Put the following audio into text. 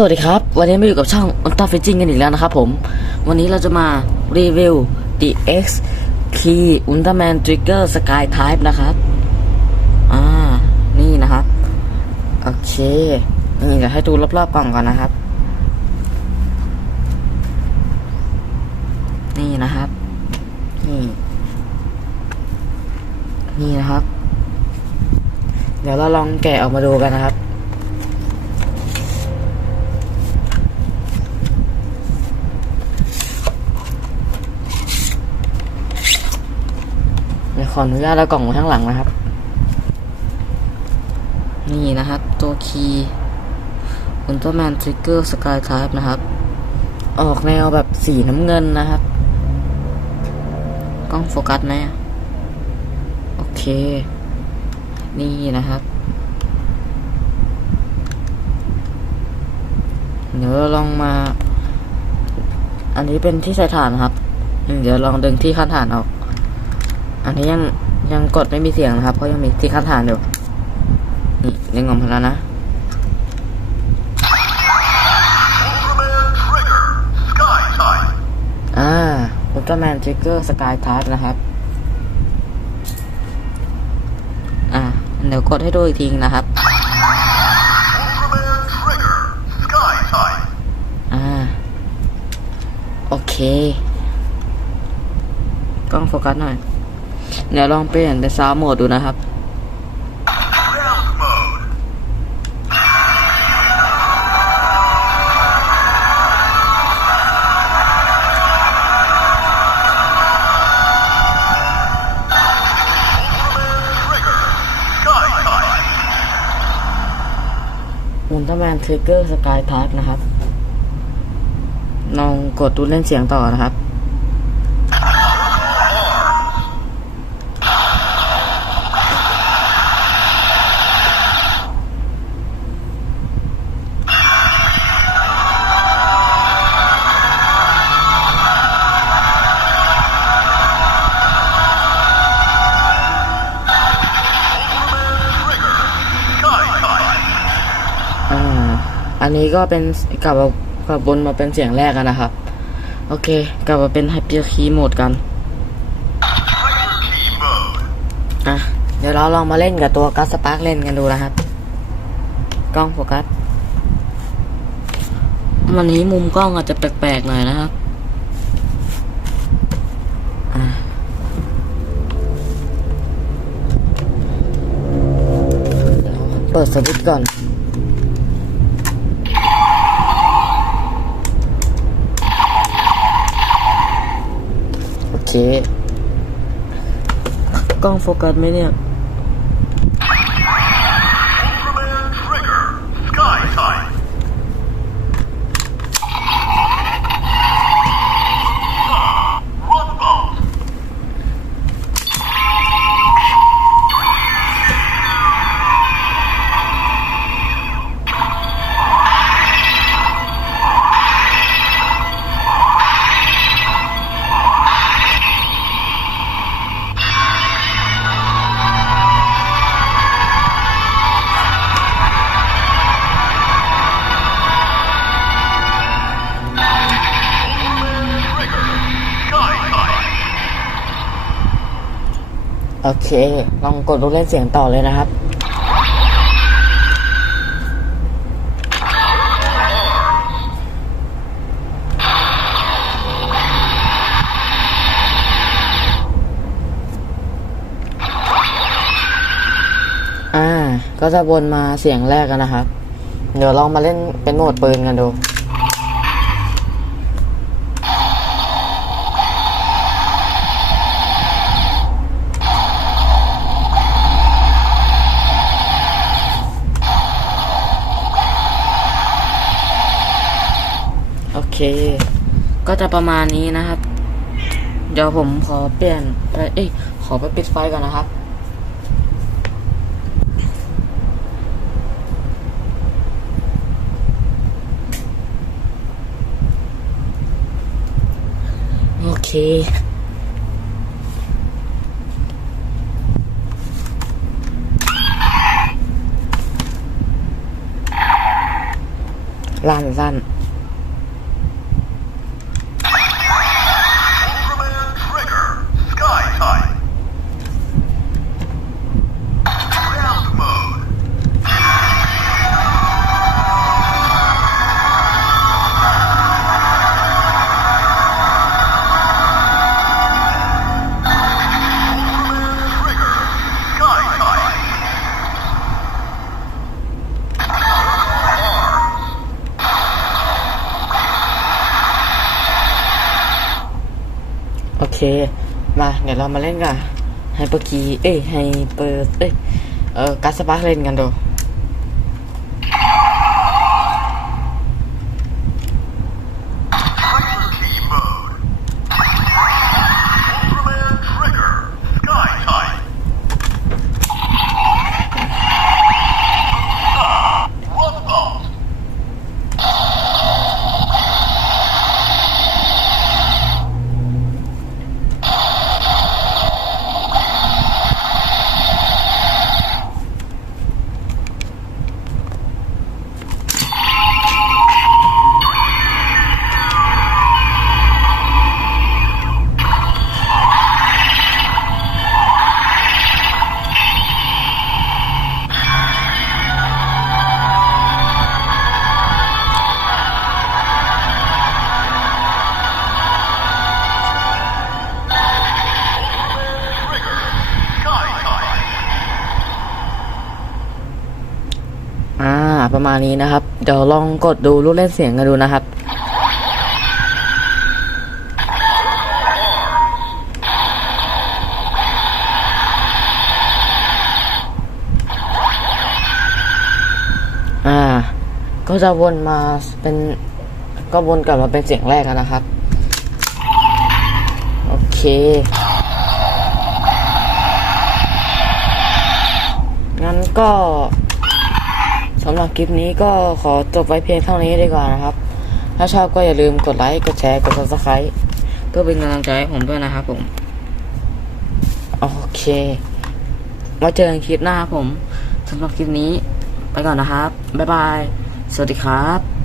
สวัสดีครับ วันนี้มาอยู่กับช่อง u n t a f i s h i n g กันอีกแล้วนะครับผม วันนี้เราจะมารีวิว The X Key Ultraman Trigger Sky Type นะครับ อ่า นี่นะครับ โอเค นี่เดี๋ยวให้ดูรอบๆกล่องก่อนนะครับ นี่นะครับ นี่ นี่นะครับ เดี๋ยวเราลองแกะออกมาดูกันนะครับ เดี๋ยวข ออนุญาตแล้วกล่องไว้ข้างหลังนะครับ นี่นะครับตัวคีย์อุลตร้าแมนทริกเกอร์สกายไทป์นะครับ ออกแนวแบบสีน้ำเงินนะครับ กล้องโฟกัสไหมโอเค นี่นะครับ เดี๋ยวเราลองมา อันนี้เป็นที่ใส่ถ่านนะครับ เดี๋ยวลองดึงที่ขั้นถ่านออก อันนี้ยังยังกดไม่มีเสียงนะครับเพราะยังมีที่ขั้นฐานอยู่นี่ดึงออกมาแล้วนะอ่าอุลตร้าแมนทริกเกอร์สกายทาร์นะครับ อ่าเดี๋ยวกดให้ดูอีกทีนะครับอ่าโอเค กล้องโฟกัสหน่อย เดี๋ยวลองเปลี่ยนเป็นซาวโหมดดูนะครับอุลตร้าแมนทริกเกอร์สกายทาร์นะครับ ลองกดดูเล่นเสียงต่อนะครับ อันนี้ก็เป็นกลับมากลับบนมาเป็นเสียงแรกกันนะครับ โอเค กลับมาเป็นไฮเปอร์คีย์โหมดกันอะเดี๋ยวเราลองมาเล่นกับตัวกัสสปาร์กเล่นกันดูนะครับ กล้องโฟกัสวันนี้มุมกล้องอาจจะแปลกๆหน่อยนะครับอะเดี๋ยวเปิดสวิตช์ก่อน โอ เคกล้องโฟกัสไหมเนี่ย โอเค ลองกดลูกเล่นเสียงต่อเลยนะครับอ่าก็จะวนมาเสียงแรกกันนะครับ เดี๋ยวลองมาเล่นเป็นโหมดปืนกันดู เค ก็จะประมาณนี้นะครับ เดี๋ยวผมขอเปลี่ยนไปเอ้ยขอไปปิดไฟก่อนนะครับโอเคลั่นลั่น เค มาเดี๋ยวเรามาเล่นกันไฮเปอร์คีเอ้ยไฮเปอร์เอ้ยเออกาสสปาร์เล่นกันดู ประมาณนี้นะครับ เดี๋ยวลองกดดูลูกเล่นเสียงกันดูนะครับอ่า ก็จะวนมาเป็นก็วนกลับมาเป็นเสียงแรกนะครับ โอเค งั้นก็ำหรับคลิปนี้ก็ขอจบไว้เพียงเท่านี้ดีกว่านะครับ ถ้าชอบก็อย่าลืมกดไลค์ กดแชร์ กด subscribe เพื่อเป็นกำลังใจให้ผมด้วยนะครับผม โอเค มาเจอกันคลิปหน้าครับผมสำหรับคลิปนี้ไปก่อนนะครับ บ๊ายบาย สวัสดีครับ